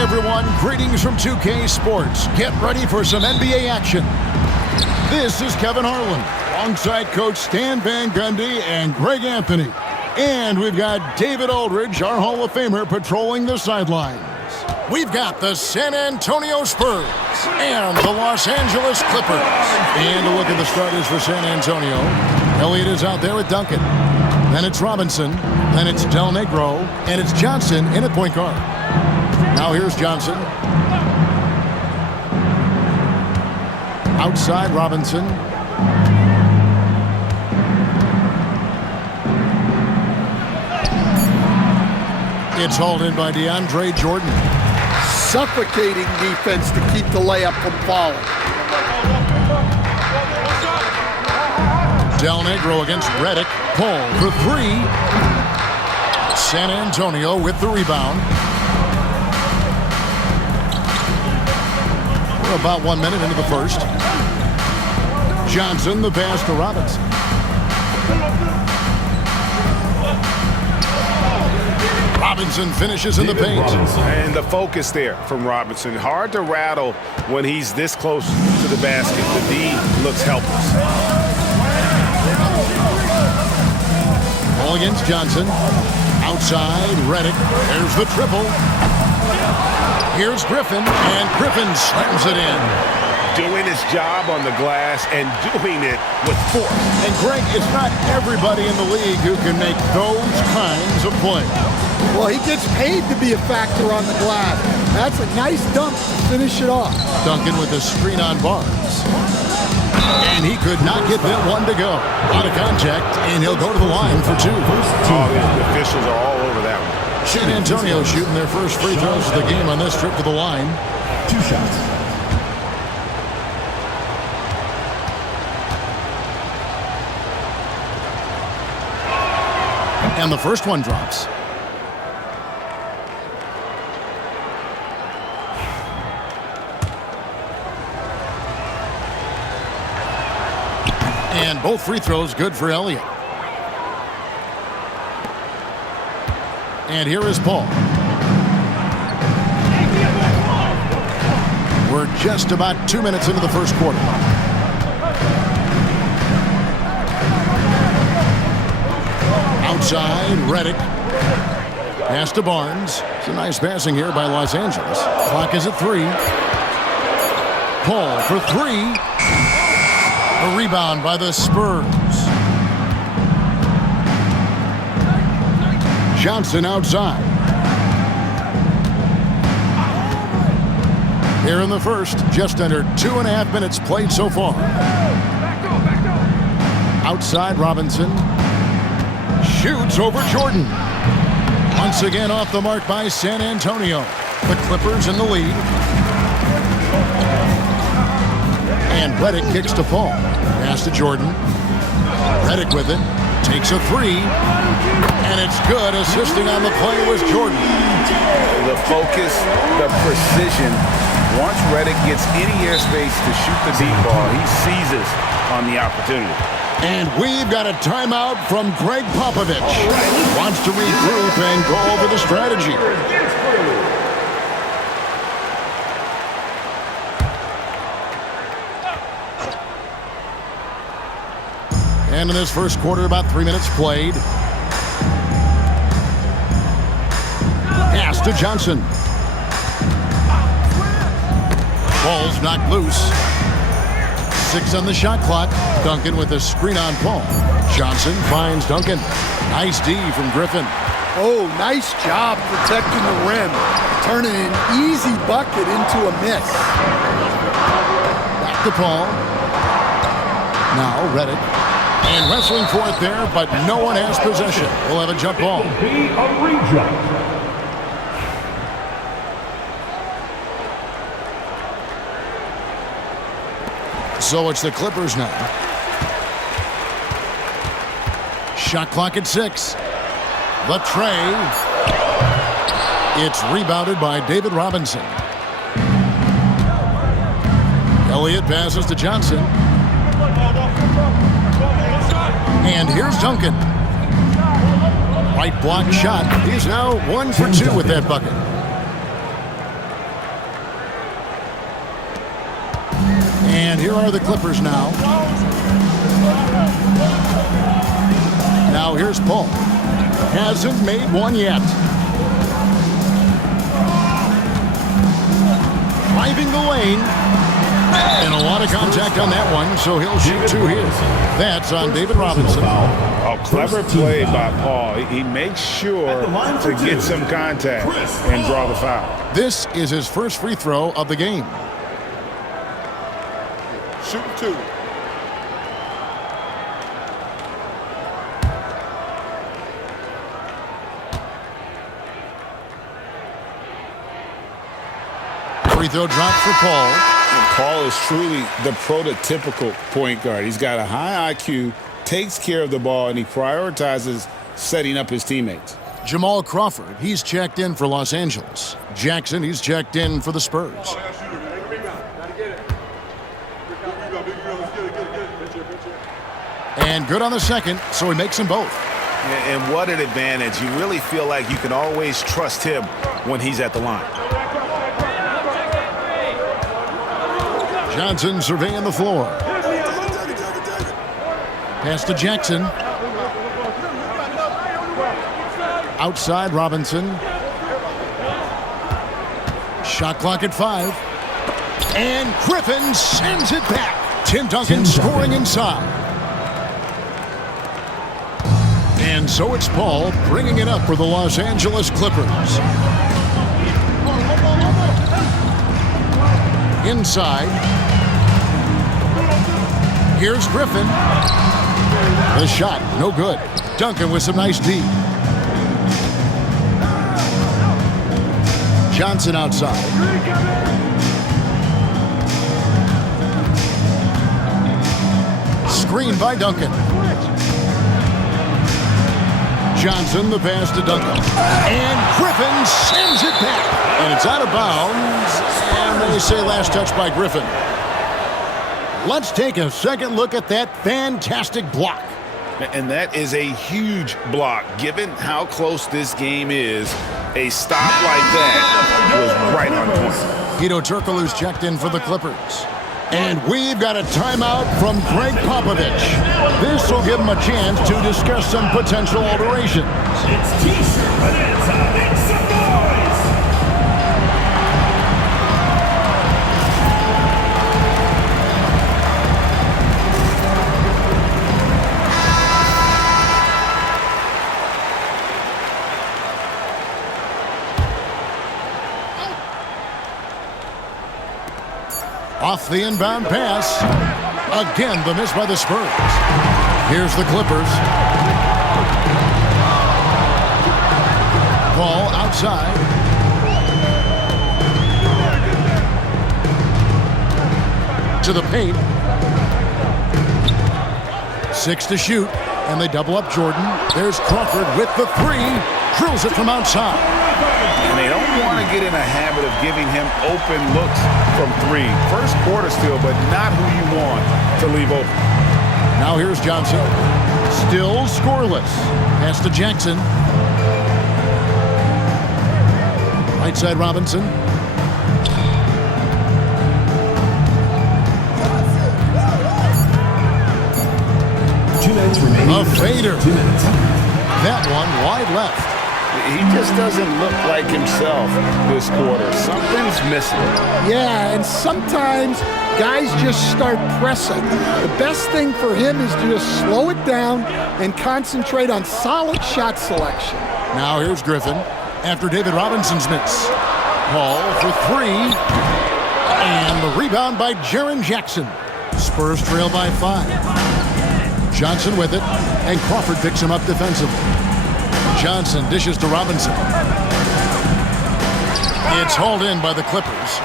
Hi, everyone. Greetings from 2K Sports. Get ready for some NBA action. This is Kevin Harlan, alongside Coach Stan Van Gundy and Greg Anthony. And we've got David Aldridge, our Hall of Famer, patrolling the sidelines. We've got the San Antonio Spurs and the Los Angeles Clippers. And a look at the starters for San Antonio. Elliott is out there with Duncan. Then it's Robinson. Then it's Del Negro. And it's Johnson in at point guard. Now here's Johnson. Outside Robinson. It's hauled in by DeAndre Jordan. Suffocating defense to keep the layup from falling. Del Negro against Redick. Paul for three. San Antonio with the rebound. We're about 1 minute into the first. Johnson, the pass to Robinson. Robinson finishes in the paint. And the focus there from Robinson. Hard to rattle when he's this close to the basket. The D looks helpless. Ball against Johnson. Outside, Redick. There's the triple. Here's Griffin, and Griffin slams it in. Doing his job on the glass and doing it with force. And Greg, it's not everybody in the league who can make those kinds of plays. Well, he gets paid to be a factor on the glass. That's a nice dunk to finish it off. Duncan with the screen on Barnes. And he could not get that one to go. Out of contact, and he'll go to the line for two. Oh, the officials are all over that one. San Antonio shooting their first free throws of the game on this trip to the line. 2 shots. And the first one drops. And both free throws good for Elliott. And here is Paul. We're just about 2 minutes into the first quarter. Outside, Redick. Pass to Barnes. It's a nice passing here by Los Angeles. Clock is at 3. Paul for 3. A rebound by the Spurs. Johnson outside. Here in the first, just under 2.5 minutes played so far. Outside Robinson. Shoots over Jordan. Once again off the mark by San Antonio. The Clippers in the lead. And Redick kicks to Paul. Pass to Jordan. Redick with it. Takes a 3. And it's good. Assisting on the play was Jordan. The focus, the precision. Once Redick gets any airspace to shoot the deep ball, he seizes on the opportunity. And we've got a timeout from Greg Popovich. Wants to regroup and go over the strategy. And in this first quarter, about 3 minutes played. Pass to Johnson. Ball's knocked loose. 6 on the shot clock. Duncan with a screen on Paul. Johnson finds Duncan. Nice D from Griffin. Oh, nice job protecting the rim. Turning an easy bucket into a miss. Back to Paul. Now Redick. And wrestling for it there, but no one has possession. We'll have a jump ball. Be a rejump. So it's the Clippers now. Shot clock at 6. The tray. It's rebounded by David Robinson. Elliott passes to Johnson. And here's Duncan. Right block shot. He's now 1 for 2 with that bucket. And here are the Clippers now. Now here's Paul. Hasn't made one yet. Driving the lane. And a lot of contact on that one, so he'll shoot two here. That's on David Robinson. A clever play by Paul. He makes sure to get some contact and draw the foul. This is his first free throw of the game. Shoot two. Free throw drop for Paul. Paul is truly the prototypical point guard. He's got a high IQ, takes care of the ball, and he prioritizes setting up his teammates. Jamal Crawford, he's checked in for Los Angeles. Jackson, he's checked in for the Spurs. And good on the second, so he makes them both. And what an advantage. You really feel like you can always trust him when he's at the line. Johnson surveying the floor. Pass to Jackson. Outside Robinson. Shot clock at 5. And Griffin sends it back. Tim Duncan scoring inside. And so it's Paul bringing it up for the Los Angeles Clippers. Inside. Here's Griffin. The shot, no good. Duncan with some nice D. Johnson outside. Screen by Duncan. Johnson, the pass to Duncan. And Griffin sends it back. And it's out of bounds. And they say last touch by Griffin. Let's take a second look at that fantastic block. And that is a huge block. Given how close this game is, a stop like that was right on point. Guido Turkoglu's checked in for the Clippers. And we've got a timeout from Greg Popovich. This will give him a chance to discuss some potential alterations. It's T-shirt bonanza. Make some noise. Off the inbound pass. Again, the miss by the Spurs. Here's the Clippers. Ball outside. To the paint. 6 to shoot. And they double up Jordan. There's Crawford with the 3. Drills it from outside. And they don't want to get in a habit of giving him open looks from 3. First quarter still, but not who you want to leave open. Now here's Johnson. Still scoreless. Pass to Jackson. Right side Robinson. A fader. That one wide left. He just doesn't look like himself this quarter. Something's missing. Yeah, and sometimes guys just start pressing. The best thing for him is to just slow it down and concentrate on solid shot selection. Now here's Griffin after David Robinson's miss. Paul for 3. And the rebound by Jaren Jackson. Spurs trail by 5. Johnson with it, and Crawford picks him up defensively. Johnson dishes to Robinson. It's hauled in by the Clippers.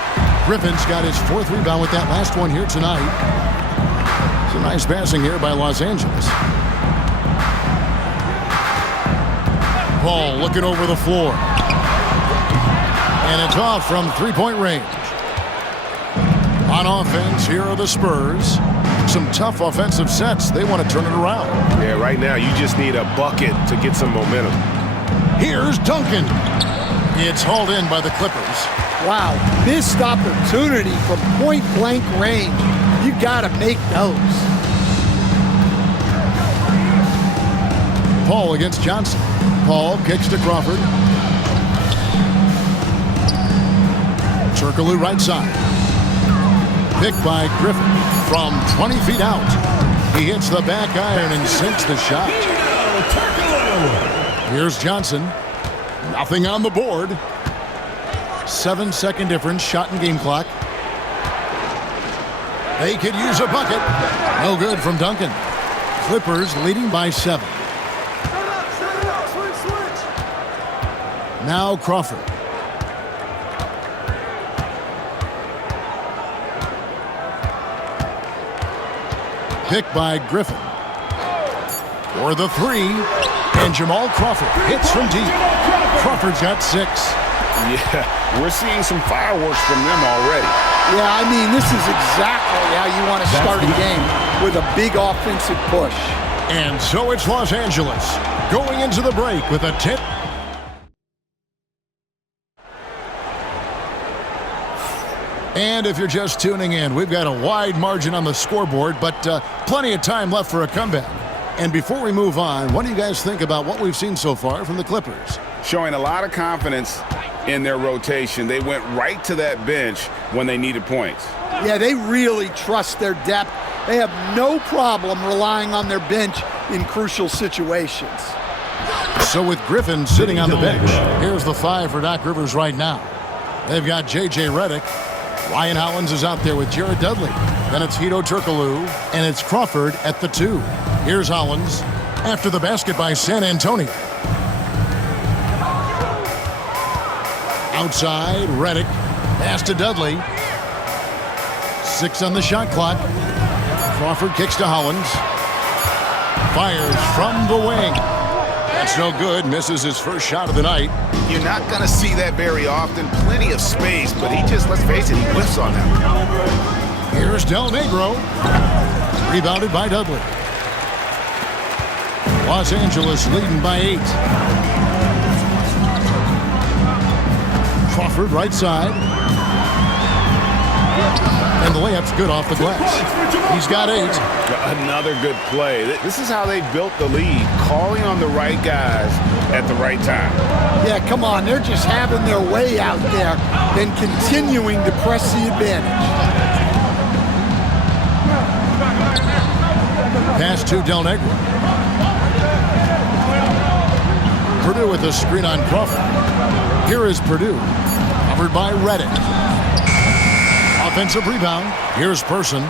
Griffin's got his 4th rebound with that last one here tonight. It's a nice passing here by Los Angeles. Paul looking over the floor. And it's off from 3-point range. On offense, here are the Spurs. Some tough offensive sets. They want to turn it around. Yeah, right now you just need a bucket to get some momentum. Here's Duncan. It's hauled in by the Clippers. Wow, missed opportunity from point-blank range. You got to make those. Paul against Johnson. Paul kicks to Crawford. Turkoglu right side. Picked by Griffin from 20 feet out. He hits the back iron and sinks the shot. Here's Johnson. Nothing on the board. 7-second difference, shot and game clock. They could use a bucket. No good from Duncan. Clippers leading by 7. Now Crawford. Picked by Griffin. For the 3. And Jamal Crawford hits from deep. Crawford's got 6. Yeah, we're seeing some fireworks from them already. Yeah, I mean, this is exactly how you want to start a game, with a big offensive push. And so it's Los Angeles going into the break with a 10. And if you're just tuning in, we've got a wide margin on the scoreboard, but plenty of time left for a comeback. And before we move on, what do you guys think about what we've seen so far from the Clippers? Showing a lot of confidence in their rotation. They went right to that bench when they needed points. Yeah, they really trust their depth. They have no problem relying on their bench in crucial situations. So with Griffin sitting on the bench, here's the 5 for Doc Rivers right now. They've got J.J. Redick. Ryan Hollins is out there with Jared Dudley. Then it's Hedo Turkoglu, and it's Crawford at the 2. Here's Hollins after the basket by San Antonio. Outside, Redick. Pass to Dudley. 6 on the shot clock. Crawford kicks to Hollins. Fires from the wing. That's no good. Misses his first shot of the night. You're not going to see that very often. Plenty of space, but he just, let's face it, he whiffs on them. Here's Del Negro. Rebounded by Dudley. Los Angeles leading by 8. Crawford right side. And the layup's good off the glass. He's got 8. Another good play. This is how they built the lead, calling on the right guys at the right time. Yeah, come on. They're just having their way out there, then continuing to press the advantage. Pass to Del Negro. Purdue with a screen on Crawford. Here is Purdue. Covered by Redick. Offensive rebound. Here's Person.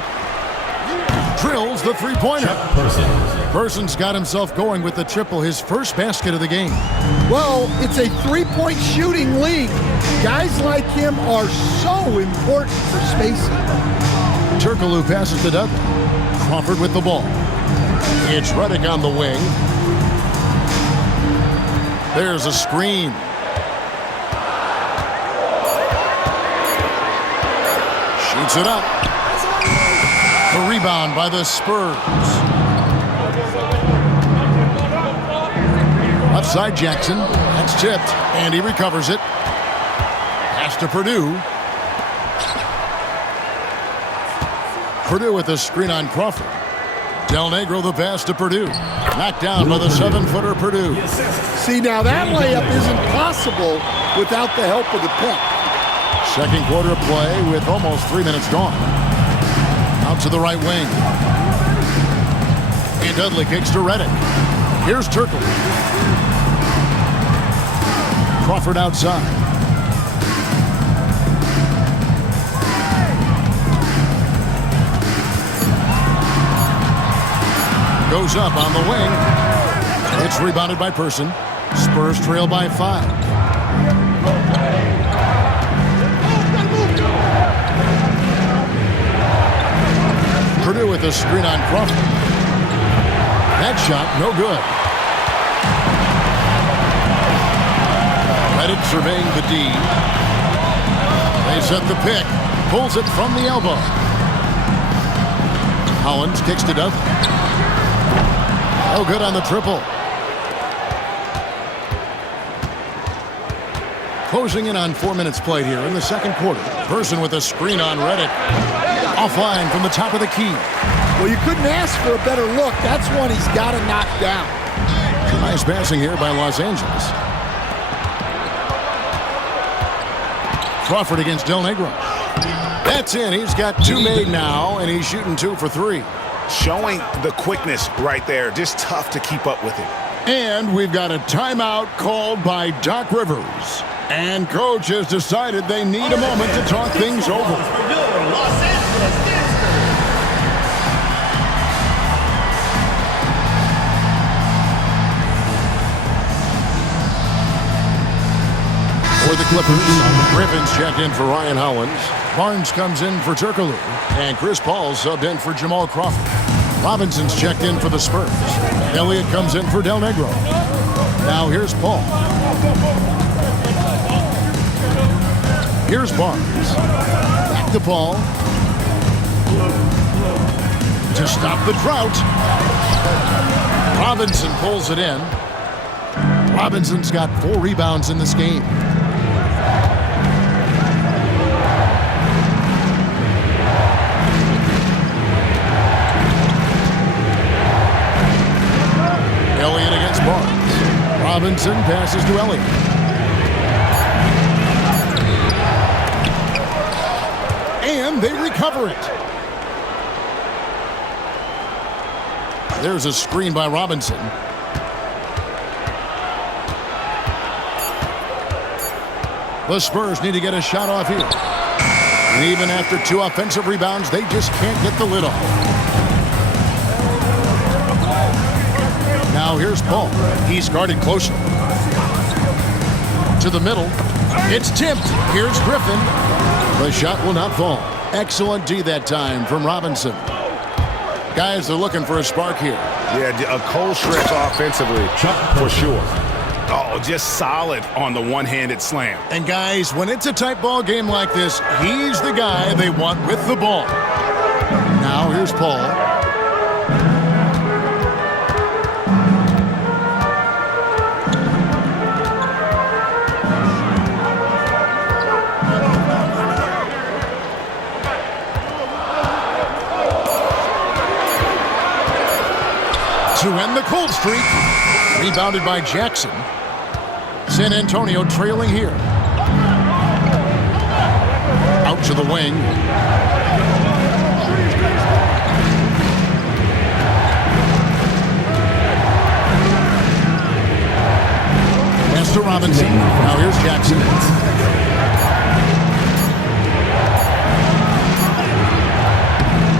Drills the three-pointer. Person's got himself going with the triple, his first basket of the game. Well, it's a three-point shooting league. Guys like him are so important for spacing. Turkoglu passes to Dudley. Crawford with the ball. It's Redick on the wing. There's a screen. Shoots it up. The rebound by the Spurs. Left side Jackson. That's tipped. And he recovers it. Pass to Purdue. Purdue with a screen on Crawford. Del Negro the pass to Purdue. Knocked down by the 7-footer Purdue. See, now that layup isn't possible without the help of the pick. Second quarter of play with almost 3 minutes gone. Out to the right wing. And Dudley kicks to Redick. Here's Turkoglu. Crawford outside. Goes up on the wing. It's rebounded by Person. Spurs trail by 5. Purdue with a screen on Crawford. That shot, no good. Redick surveying the D. They set the pick. Pulls it from the elbow. Hollins kicks to Dudley. No good on the triple. Closing in on 4 minutes played here in the second quarter. Person with a screen on Redick. Offline from the top of the key. Well, you couldn't ask for a better look. That's one he's got to knock down. Nice passing here by Los Angeles. Crawford against Del Negro. That's in. He's got 2 made now, and he's shooting 2 for 3. Showing the quickness right there. Just tough to keep up with it. And we've got a timeout called by Doc Rivers. And coach has decided they need a moment to talk things over. Los Angeles Gangsters. For the Clippers, Griffin's checked in for Ryan Hollins. Barnes comes in for Turkoglu. And Chris Paul subbed in for Jamal Crawford. Robinson's checked in for the Spurs. Elliott comes in for Del Negro. Now here's Paul. Here's Barnes. Back to Paul. To stop the drought. Robinson pulls it in. Robinson's got 4 rebounds in this game. Elliott against Barnes. Robinson passes to Elliott. And they recover it. There's a screen by Robinson. The Spurs need to get a shot off here. And even after 2 offensive rebounds, they just can't get the lid off. Now here's Paul. He's guarded closer. To the middle. It's tipped. Here's Griffin. The shot will not fall. Excellent D that time from Robinson. Guys, they're looking for a spark here. Yeah, a cold stretch offensively, for sure. Oh, just solid on the one-handed slam. And guys, when it's a tight ball game like this, he's the guy they want with the ball. Now here's Paul. To end the cold streak. Rebounded by Jackson. San Antonio trailing here. Out to the wing. Pass to Robinson. Now here's Jackson.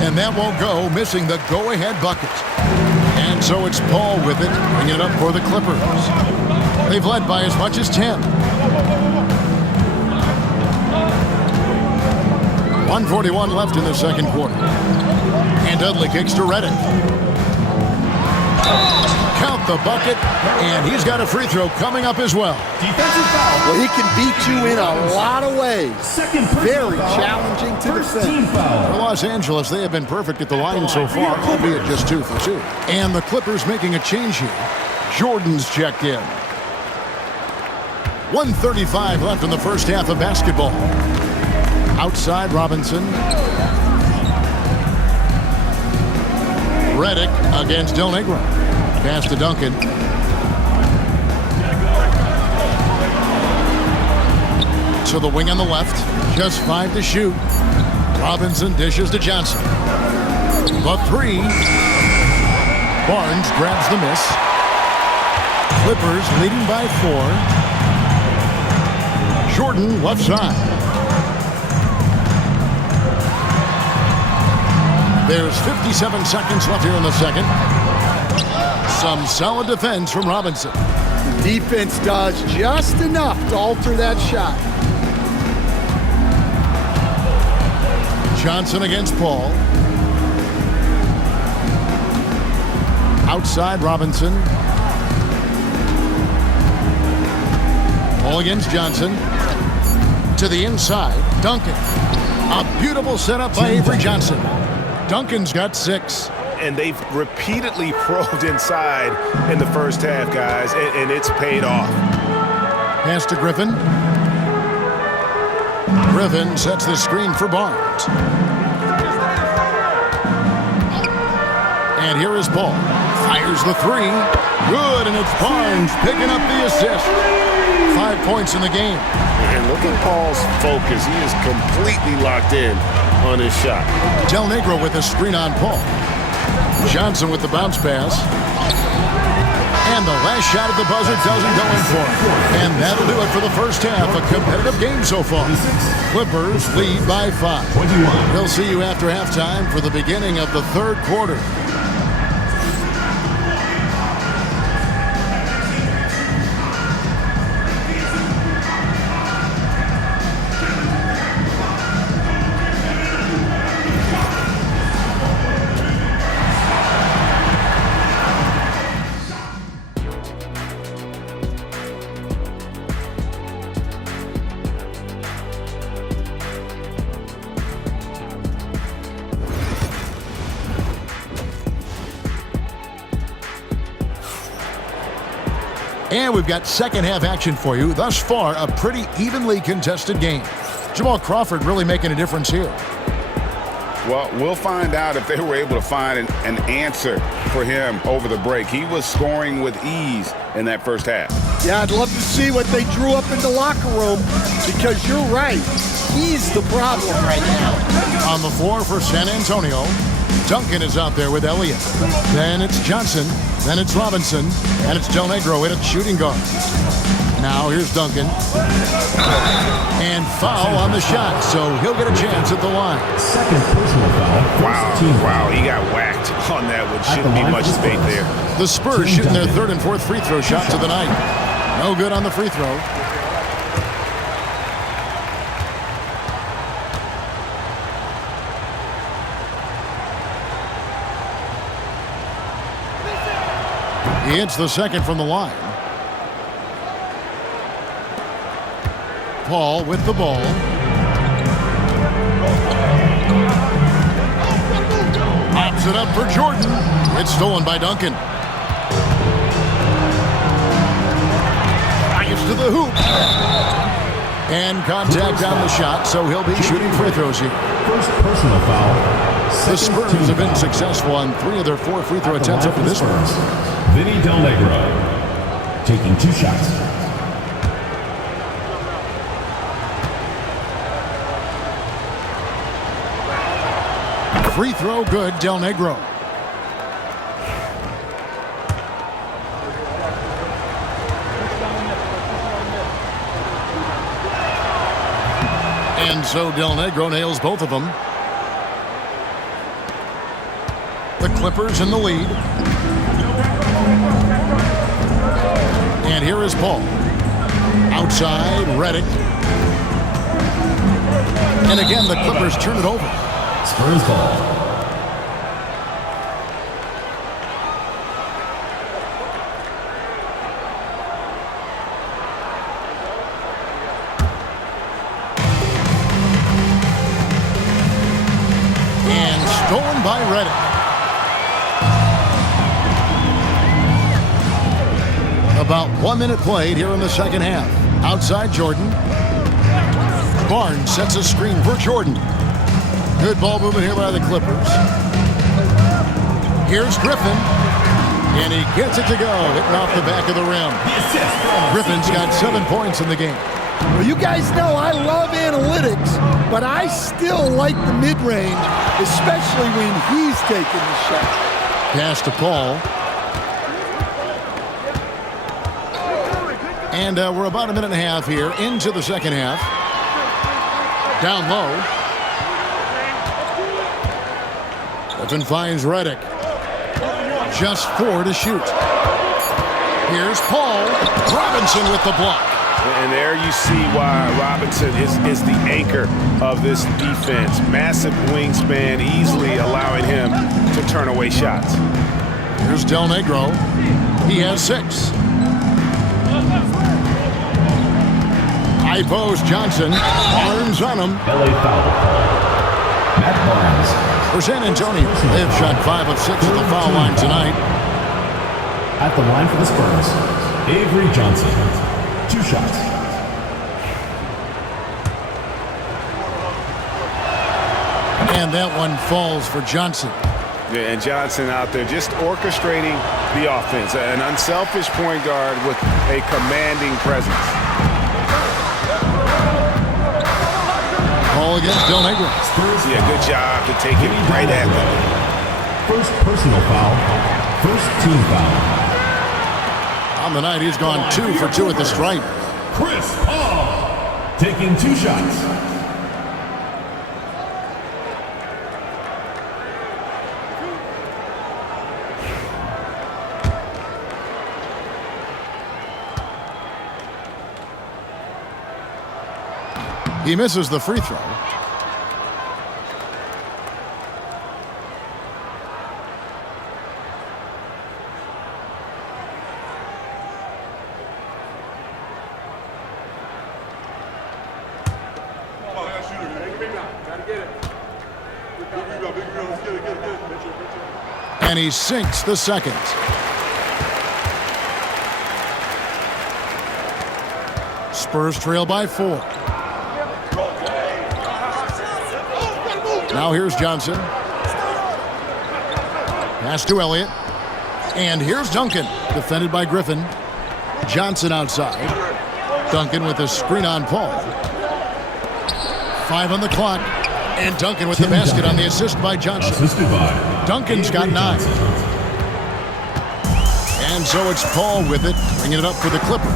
And that won't go, missing the go-ahead bucket. And so it's Paul with it, bringing it up for the Clippers. They've led by as much as 10. 1:41 left in the second quarter. And Dudley kicks to Redick. Count the bucket, and he's got a free throw coming up as well. Defensive foul. Well, he can beat you in a lot of ways. Very challenging to defend. For Los Angeles, they have been perfect at the line so far, albeit just 2 for 2. And the Clippers making a change here. Jordan's checked in. 1:35 left in the first half of basketball. Outside Robinson. Redick against Del Negro. Pass to Duncan. To the wing on the left. Just 5 to shoot. Robinson dishes to Johnson. The 3. Barnes grabs the miss. Clippers leading by 4. Jordan left side. There's 57 seconds left here in the second. Some solid defense from Robinson. Defense does just enough to alter that shot. Johnson against Paul. Outside Robinson. Paul against Johnson. To the inside, Duncan. A beautiful setup by Avery Johnson. Duncan's got 6. And they've repeatedly probed inside in the first half, guys, and it's paid off. Pass to Griffin. Griffin sets the screen for Barnes. And here is Paul. Fires the three. Good, and it's Barnes picking up the assist. 5 points in the game. And look at Paul's focus. He is completely locked in on his shot. Del Negro with a screen on Paul. Johnson with the bounce pass. And the last shot at the buzzer doesn't go in for him. And that'll do it for the first half. A competitive game so far. Clippers lead by 5. 21. We'll see you after halftime for the beginning of the third quarter. And we've got second half action for you. Thus far, a pretty evenly contested game. Jamal Crawford really making a difference here. Well, we'll find out if they were able to find an answer for him over the break. He was scoring with ease in that first half. Yeah, I'd love to see what they drew up in the locker room because you're right. He's the problem right now. On the floor for San Antonio, Duncan is out there with Elliott. Then it's Johnson. Then it's Robinson. And it's Del Negro in at shooting guard. Now here's Duncan. And foul on the shot, so he'll get a chance at the line. Second personal foul. Wow, he got whacked on that one. Shouldn't be much debate there. The Spurs shooting their third and fourth free throw shots of the night. No good on the free throw. He hits the second from the line. Paul with the ball. Pops it up for Jordan. It's stolen by Duncan. Drives to the hoop. And contact on the shot, so he'll be shooting free throws here. First personal foul. The Spurs have been successful on 3 of their 4 free throw attempts up to this point. Vinny Del Negro taking 2 shots. Free throw good, Del Negro. And so Del Negro nails both of them. The Clippers in the lead. And here is Paul. Outside, Redick. And again, the Clippers turn it over. Spurs ball. And stolen by Redick. About 1 minute played here in the second half. Outside Jordan. Barnes sets a screen for Jordan. Good ball movement here by the Clippers. Here's Griffin. And he gets it to go, hitting off the back of the rim. Griffin's got 7 points in the game. Well, you guys know I love analytics, but I still like the mid-range, especially when he's taking the shot. Pass to Paul. And we're about 1.5 minutes here into the second half. Down low. Griffin finds Redick. Just 4 to shoot. Here's Paul. Robinson with the block. And there you see why Robinson is the anchor of this defense. Massive wingspan, easily allowing him to turn away shots. Here's Del Negro. He has 6. High post, Johnson. Arms on him. LA foul call. Matt Barnes. For San Antonio, they've shot 5 of 6 at the foul line tonight. At the line for the Spurs, Avery Johnson. 2 shots. And that one falls for Johnson. Yeah, and Johnson out there just orchestrating the offense. An unselfish point guard with a commanding presence. Ball against Del Negro. Yeah, good job to take it right at them. First personal foul. First team foul. On the night, he's gone 2 for 2 at the stripe. Chris Paul taking 2 shots. He misses the free throw. And he sinks the second. Spurs trail by 4. Now here's Johnson. Pass to Elliott. And here's Duncan, defended by Griffin. Johnson outside. Duncan with a screen on Paul. 5 on the clock. And Duncan with the basket on the assist by Johnson. Duncan's got 9. And so it's Paul with it, bringing it up for the Clippers.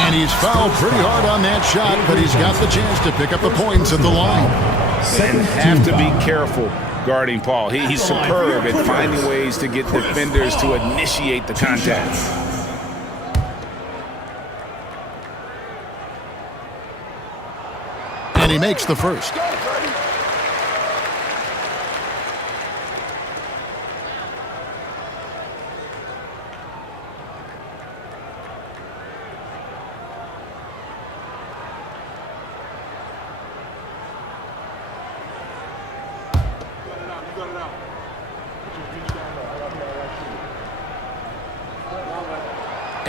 And he's fouled pretty hard on that shot, but he's got the chance to pick up the points at the line. And have to be careful guarding Paul. He's superb at finding ways to get defenders to initiate the contact. And he makes the first.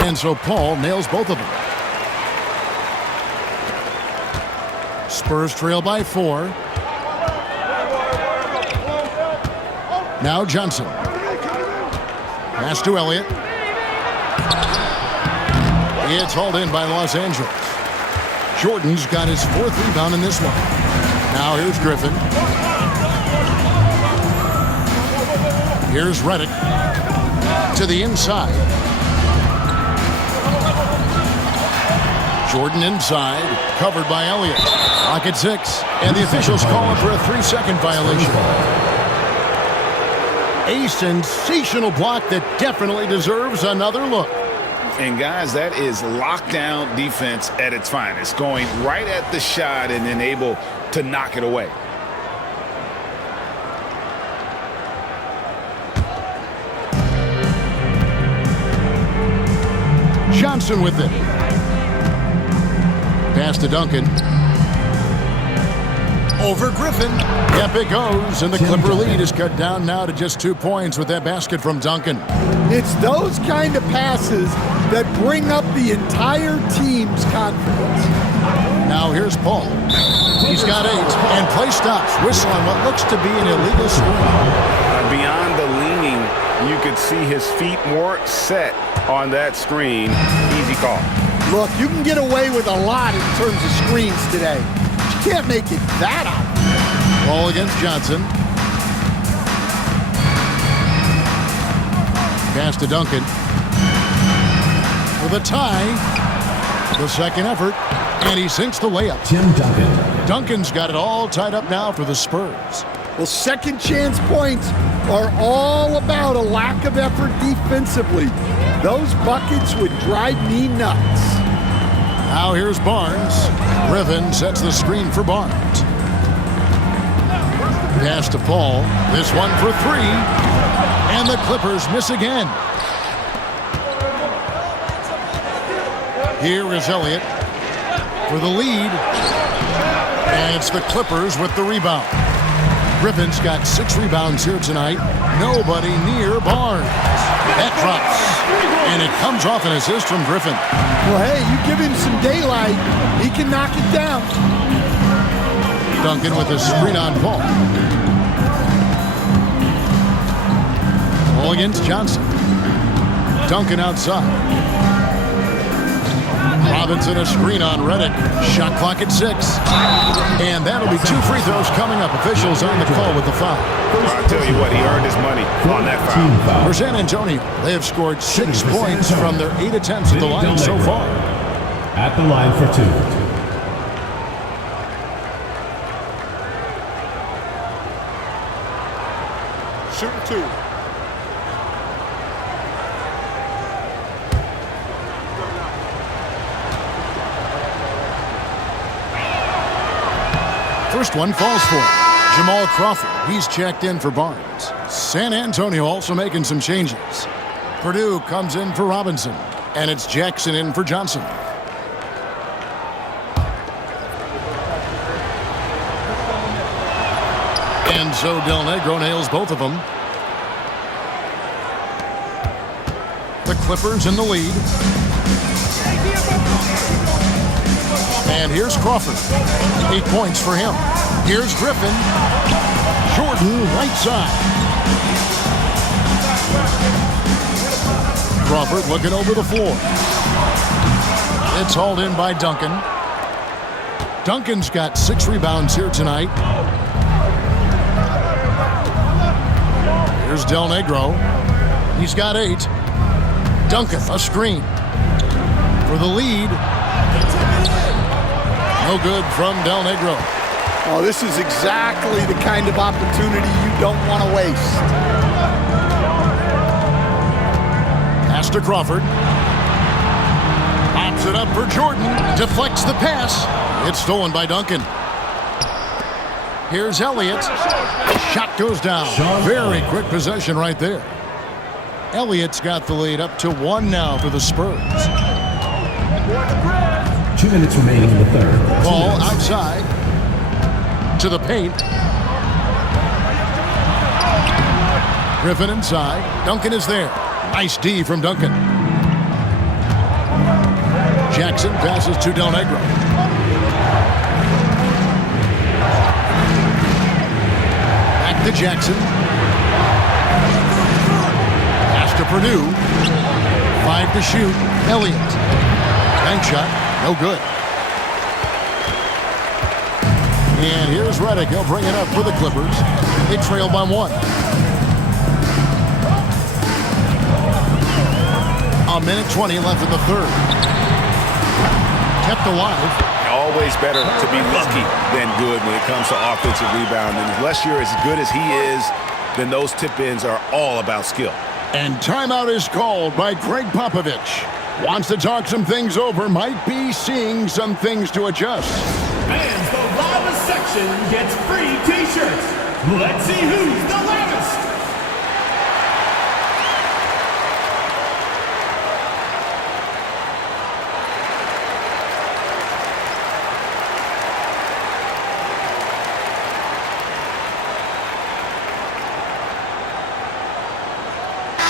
And so Paul nails both of them. Spurs trail by 4. Now Johnson. Pass to Elliott. It's hauled in by Los Angeles. Jordan's got his 4th rebound in this one. Now here's Griffin. Here's Redick to the inside. Jordan inside, covered by Elliott. Clock at 6, and the officials call for a 3-second violation. A sensational block that definitely deserves another look. And guys, that is lockdown defense at its finest, going right at the shot and then able to knock it away. Johnson with it. Pass to Duncan. Over Griffin. Up it goes, and the Clipper lead is cut down now to just 2 points with that basket from Duncan. It's those kind of passes that bring up the entire team's confidence. Now here's Paul. He's got 8, and play stops. Whistle on what looks to be an illegal swing. Beyond the leaning, you could see his feet more set on that screen. Easy call. Look, you can get away with a lot in terms of screens today. You can't make it that out. Ball against Johnson. Pass to Duncan. For the tie. The second effort. And he sinks the layup. Tim Duncan. Duncan's got it all tied up now for the Spurs. Well, second chance points are all about a lack of effort defensively. Those buckets would drive me nuts. Now here's Barnes. Griffin sets the screen for Barnes. Pass to Paul. This one for 3. And the Clippers miss again. Here is Elliott for the lead. And it's the Clippers with the rebound. Griffin's got 6 rebounds here tonight. Nobody near Barnes. That drops. And it comes off an assist from Griffin. Well, hey, you give him some daylight, he can knock it down. Duncan with a screen on Paul. Paul against Johnson. Duncan outside. Robinson a screen on Redick. Shot clock at 6. And that'll be 2 free throws coming up. Officials on the call with the foul. I'll tell you what, he earned his money on that foul. For San Antonio, they have scored 6 points from their 8 attempts at the line so far. At the line for 2. Shooting 2. First one falls for Jamal Crawford. He's checked in for Barnes. San Antonio also making some changes. Purdue comes in for Robinson, and it's Jackson in for Johnson. And so Del Negro nails both of them. The Clippers in the lead. And here's Crawford. 8 points for him. Here's Griffin. Jordan right side. Crawford looking over the floor. It's hauled in by Duncan. Duncan's got 6 rebounds here tonight. Here's Del Negro. He's got 8. Duncan, a screen. For the lead. No good from Del Negro. Oh, this is exactly the kind of opportunity you don't want to waste. Pass to Crawford. Pops it up for Jordan. Deflects the pass. It's stolen by Duncan. Here's Elliott. Shot goes down. Very quick possession right there. Elliott's got the lead up to 1 now for the Spurs. 2 minutes remaining in the third. Ball outside. To the paint. Griffin inside. Duncan is there. Nice D from Duncan. Jackson passes to Del Negro. Back to Jackson. Pass to Purdue. 5 to shoot. Elliott. Bank shot. No good. And here's Redick. He'll bring it up for the Clippers. They trail by 1. A minute 20 left in the third. Kept alive. Always better to be lucky than good when it comes to offensive rebounding. Unless you're as good as he is, then those tip-ins are all about skill. And timeout is called by Greg Popovich. Wants to talk some things over, might be seeing some things to adjust. And the loudest section gets free t-shirts. Let's see who's the loudest.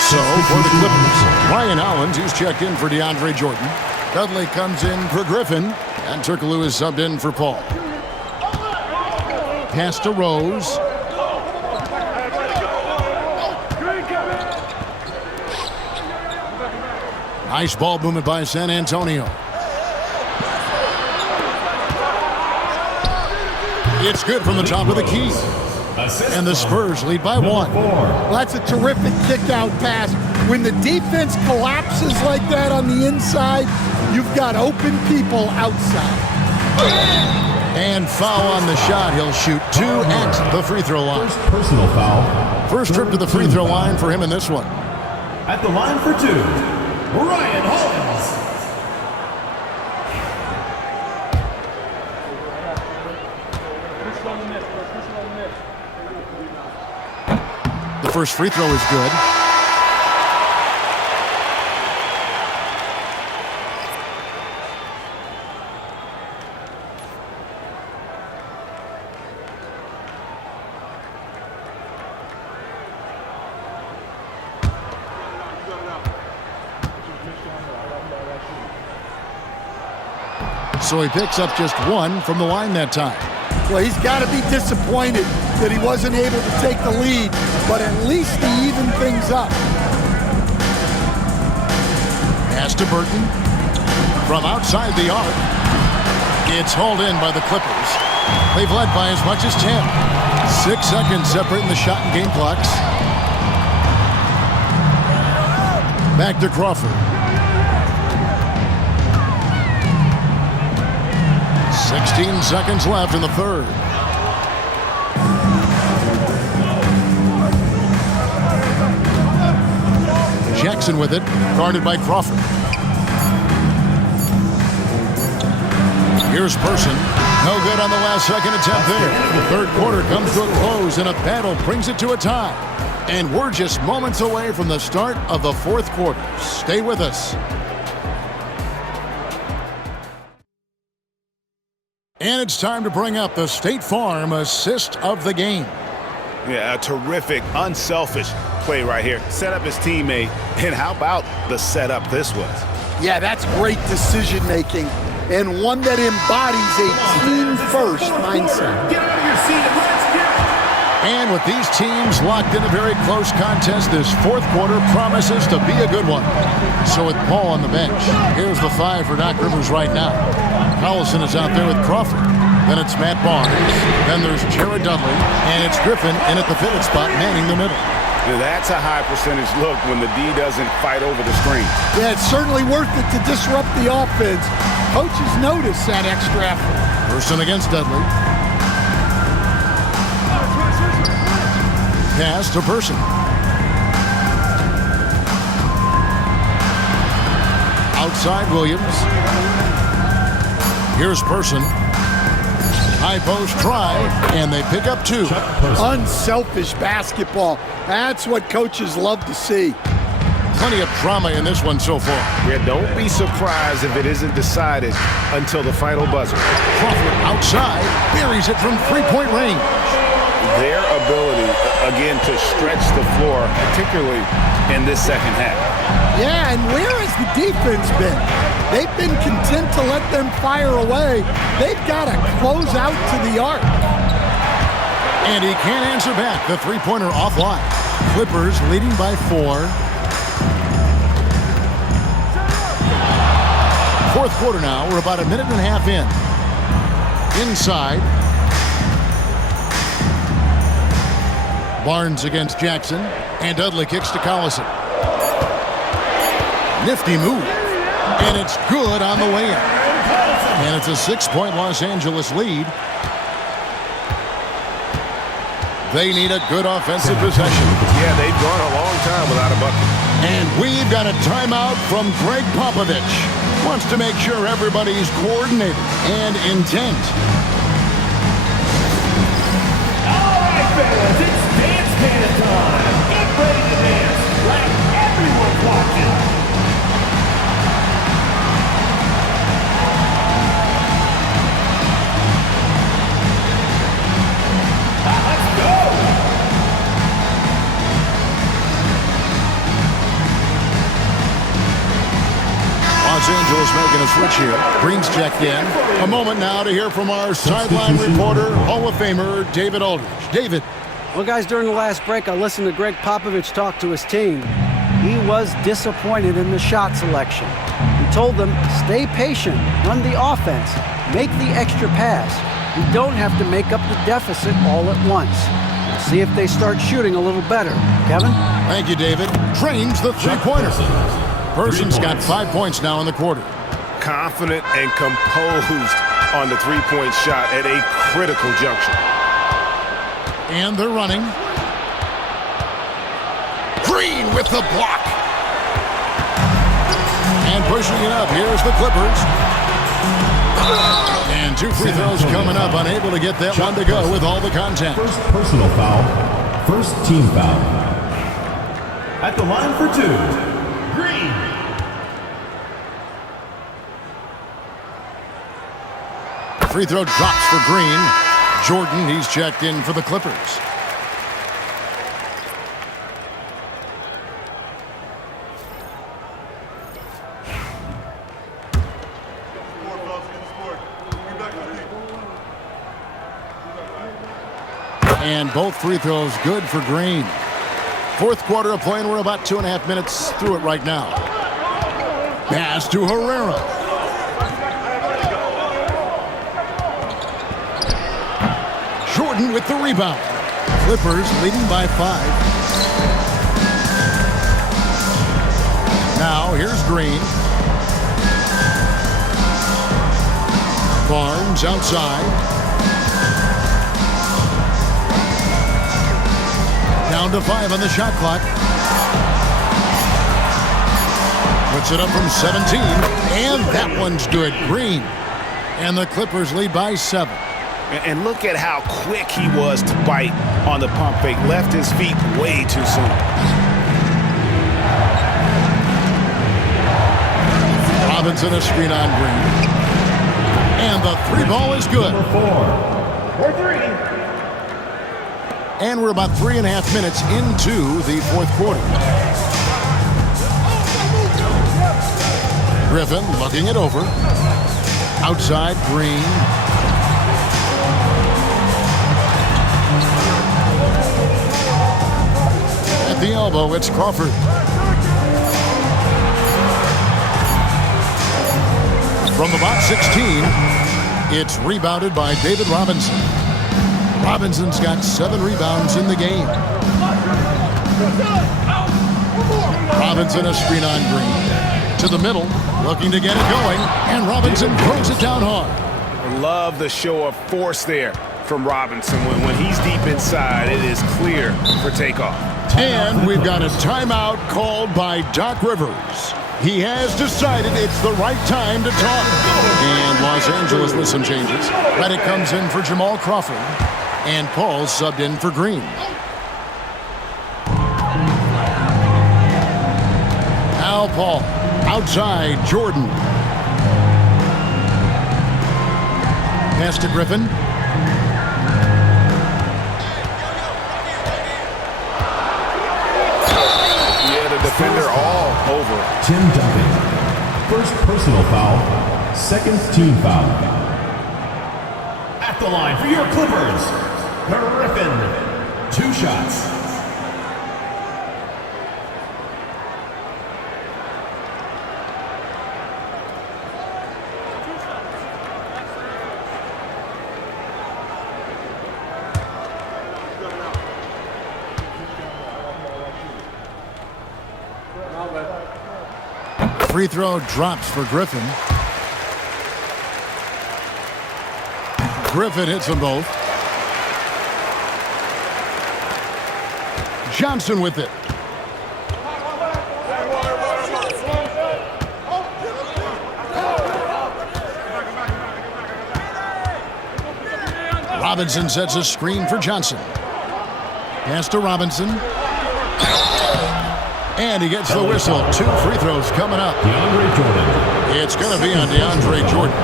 So, for the Clippers, Ryan Hollins, he's checked in for DeAndre Jordan. Dudley comes in for Griffin, and Turkoglu is subbed in for Paul. Pass to Rose. Nice ball movement by San Antonio. It's good from the top of the key. And the Spurs lead by 1. Well, that's a terrific kick-out pass. When the defense collapses like that on the inside, you've got open people outside. And foul on the shot. He'll shoot 2 at the free throw line. First personal foul. First trip to the free throw line for him in this one. At the line for 2, Ryan Hollins. The first free throw is good. So he picks up just 1 from the line that time. Well, he's got to be disappointed that he wasn't able to take the lead, but at least he evened things up. Pass to Burton from outside the arc. It's hauled in by the Clippers. They've led by as much as 10. 6 seconds separating the shot and game clocks. Back to Crawford. 16 seconds left in the third. Jackson with it, guarded by Crawford. Here's Person. No good on the last second attempt there. The third quarter comes to a close, and a battle brings it to a tie. And we're just moments away from the start of the fourth quarter. Stay with us. And it's time to bring up the State Farm assist of the game. Yeah, a terrific, unselfish play right here. Set up his teammate, and how about the setup this was? Yeah, that's great decision making, and one that embodies a team-first mindset. Get out of your seat and let's get it! And with these teams locked in a very close contest, this fourth quarter promises to be a good one. So with Paul on the bench, here's the 5 for Doc Rivers right now. Collison is out there with Crawford. Then it's Matt Barnes. Then there's Jared Dudley. And it's Griffin in at the pivot spot, manning the middle. Now, that's a high percentage look when the D doesn't fight over the screen. Yeah, it's certainly worth it to disrupt the offense. Coaches notice that extra effort. Person against Dudley. Pass to Person. Outside Williams. Here's Person. High post try, and they pick up 2. Unselfish basketball. That's what coaches love to see. Plenty of drama in this one so far. Yeah, don't be surprised if it isn't decided until the final buzzer. Crawford outside, buries it from three-point range. Their ability, again, to stretch the floor, particularly in this second half. Yeah, and where has the defense been? They've been content to let them fire away. They've got to close out to the arc. And he can't answer back. The three-pointer offline. Clippers leading by 4. Fourth quarter now. We're about a minute and a half in. Inside. Barnes against Jackson. And Dudley kicks to Collison. Nifty move. And it's good on the way in. And it's a 6-point Los Angeles lead. They need a good offensive possession. Yeah, they've gone a long time without a bucket. And we've got a timeout from Greg Popovich. Wants to make sure everybody's coordinated and intent. All right, fellas, it's dance panic time. Get ready to dance like everyone's watching. Los Angeles making a switch here. Green's checked in. A moment now to hear from our sideline reporter, Hall of Famer David Aldridge. David. Well, guys, during the last break, I listened to Greg Popovich talk to his team. He was disappointed in the shot selection. He told them, stay patient, run the offense, make the extra pass. You don't have to make up the deficit all at once. See if they start shooting a little better. Kevin? Thank you, David. Trains the three-pointer. Person's got 5 points now in the quarter. Confident and composed on the three-point shot at a critical juncture. And they're running. Green with the block. And pushing it up. Here's the Clippers. And 2 free throws coming up. Unable to get that one to go with all the contact. First personal foul. First team foul. At the line for 2. Green. Free throw drops for Green. Jordan, he's checked in for the Clippers. And both free throws good for Green. Fourth quarter of play, and we're about 2.5 minutes through it right now. Pass to Herrera. Jordan with the rebound. Clippers leading by 5. Now here's Green. Barnes outside. Down to 5 on the shot clock. Puts it up from 17. And that one's good. Green. And the Clippers lead by 7. And look at how quick he was to bite on the pump fake. Left his feet way too soon. Robinson a screen on Green. And the 3 ball is good. For 3. And we're about 3.5 minutes into the fourth quarter. Griffin looking it over. Outside Green. At the elbow, it's Crawford. From about 16, it's rebounded by David Robinson. Robinson's got 7 rebounds in the game. Robinson a screen on Green. To the middle, looking to get it going, and Robinson throws it down hard. Love the show of force there from Robinson. When he's deep inside, it is clear for takeoff. And we've got a timeout called by Doc Rivers. He has decided it's the right time to talk. And Los Angeles with some changes. Redick comes in for Jamal Crawford. And Paul subbed in for Green. Now Paul. Outside Jordan. Pass to Griffin. Defender all over. Tim Duncan. First personal foul. Second team foul. At the line for your Clippers, Griffin. 2 shots. Free throw drops for Griffin. Griffin hits them both. Johnson with it. Robinson sets a screen for Johnson. Pass to Robinson. And he gets the whistle. 2 free throws coming up. DeAndre Jordan. It's going to be on DeAndre Jordan.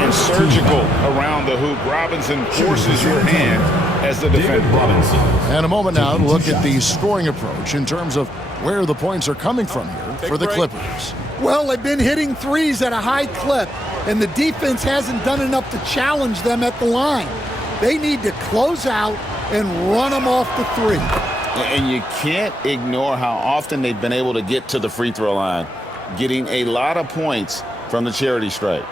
And surgical around the hoop. Robinson forces your hand as the defender. Robinson. And a moment now to look at the scoring approach in terms of where the points are coming from here for the Clippers. Well, they've been hitting threes at a high clip, and the defense hasn't done enough to challenge them at the line. They need to close out and run them off the 3. And you can't ignore how often they've been able to get to the free throw line, getting a lot of points from the charity stripe.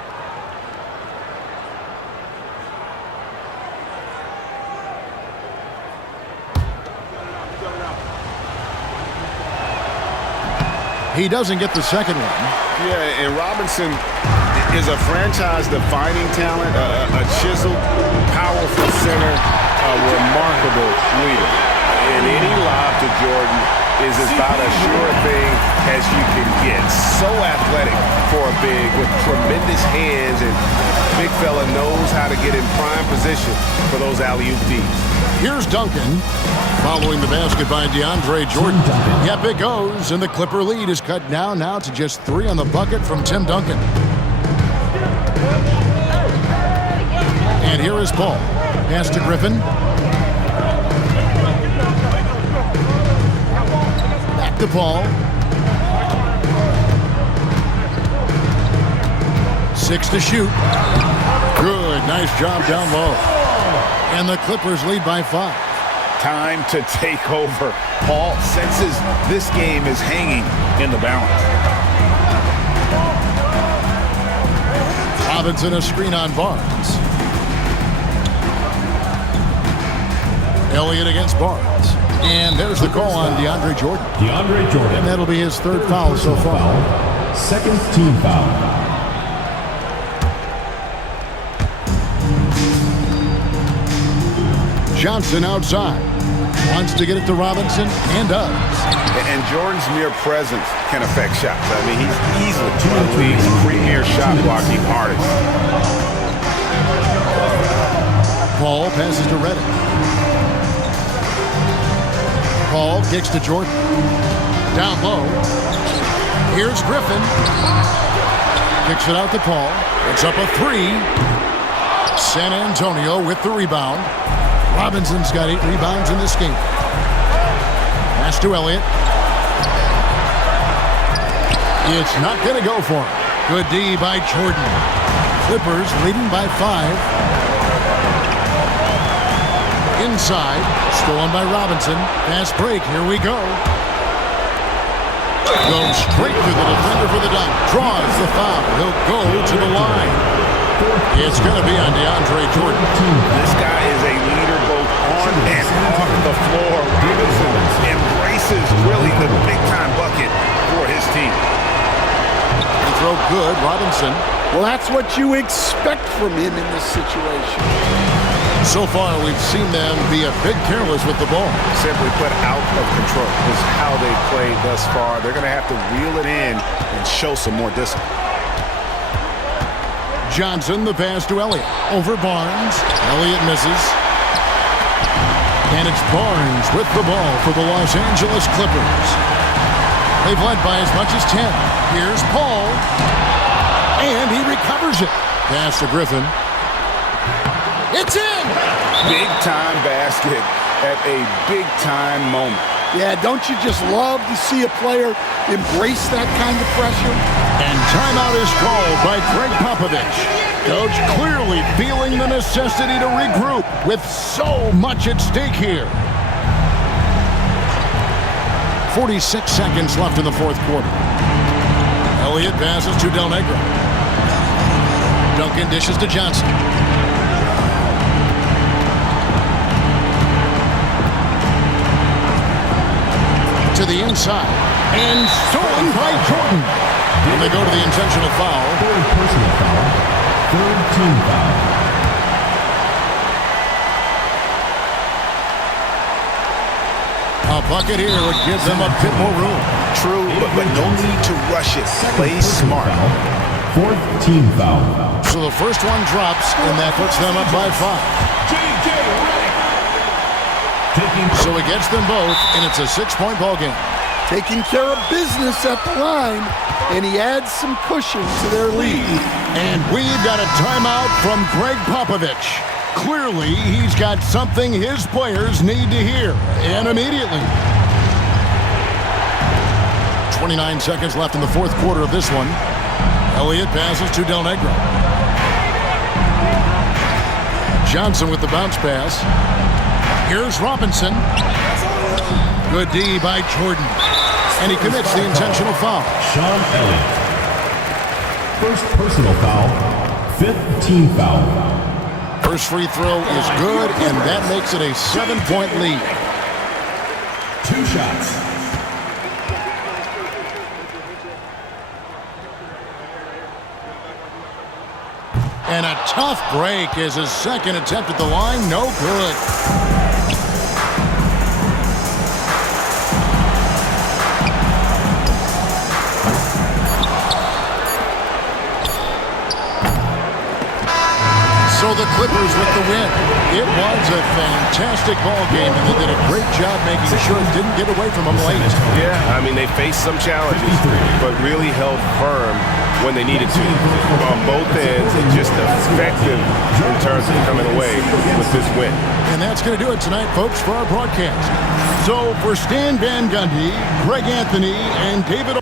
He doesn't get the second one. Yeah, and Robinson is a franchise-defining talent, a chiseled, powerful center, a remarkable leader. And any lob to Jordan is about as sure a thing as you can get. So athletic for a big with tremendous hands, and big fella knows how to get in prime position for those alley-oop feeds. Here's Duncan following the basket by DeAndre Jordan. Yep, it goes, and the Clipper lead is cut down now to just 3 on the bucket from Tim Duncan. And here is Paul. Pass to Griffin. Back to Paul. 6 to shoot. Good, nice job down low. And the Clippers lead by 5. Time to take over. Paul senses this game is hanging in the balance. Robinson a screen on Barnes. Elliott against Barnes. And there's the call on DeAndre Jordan. DeAndre Jordan. And that'll be his third foul so far. Foul. Second team foul. Johnson outside. Wants to get it to Robinson and does. And Jordan's mere presence can affect shots. I mean, he's easily one of the league's premier shot blocking artist. Paul passes to Reddick. Paul kicks to Jordan. Down low. Here's Griffin. Kicks it out to Paul. It's up a three. San Antonio with the rebound. Robinson's got 8 rebounds in this game. Pass to Elliott. It's not going to go for him. Good D by Jordan. Clippers leading by 5. Inside. Stolen by Robinson. Fast break. Here we go. Goes straight to the defender for the dunk. Draws the foul. He'll go to the line. It's going to be on DeAndre Jordan. This guy is a leader both on and off the floor. Robinson embraces really the big-time bucket for his team. Throw good, Robinson. Well, that's what you expect from him in this situation. So far, we've seen them be a bit careless with the ball. Simply put, out of control is how they played thus far. They're going to have to reel it in and show some more discipline. Johnson, the pass to Elliott. Over Barnes. Elliott misses. And it's Barnes with the ball for the Los Angeles Clippers. They've led by as much as 10. Here's Paul. And he recovers it. Pass to Griffin. It's in! Big-time basket at a big-time moment. Yeah, don't you just love to see a player embrace that kind of pressure? And timeout is called by Greg Popovich. Coach clearly feeling the necessity to regroup with so much at stake here. 46 seconds left in the fourth quarter. Elliott passes to Del Negro. Duncan dishes to Johnson. To the inside. And stolen by Jordan. And they go to the intentional foul. Third personal foul. Third team foul. A bucket here would give them a bit more room. True, but no need to rush it. Play smart. Fourth team foul. So the first one drops, and that puts them up by 5. So it gets them both, and it's a 6-point ball game. Taking care of business at the line, and he adds some cushion to their lead. And we've got a timeout from Greg Popovich. Clearly, he's got something his players need to hear, and immediately. 29 seconds left in the fourth quarter of this one. Elliott passes to Del Negro. Johnson with the bounce pass. Here's Robinson. Good D by Jordan. And he commits the intentional foul. Sean Elliott. First personal foul. Fifth team foul. First free throw is good, and that makes it a 7-point lead. 2 shots. And a tough break is his second attempt at the line. No good. So the Clippers with the win. It was a fantastic ball game, and they did a great job making sure it didn't get away from them late. Yeah, I mean, they faced some challenges, but really held firm when they needed to. On both ends, and just effective in terms of coming away with this win. And that's going to do it tonight, folks, for our broadcast. So for Stan Van Gundy, Greg Anthony, and David...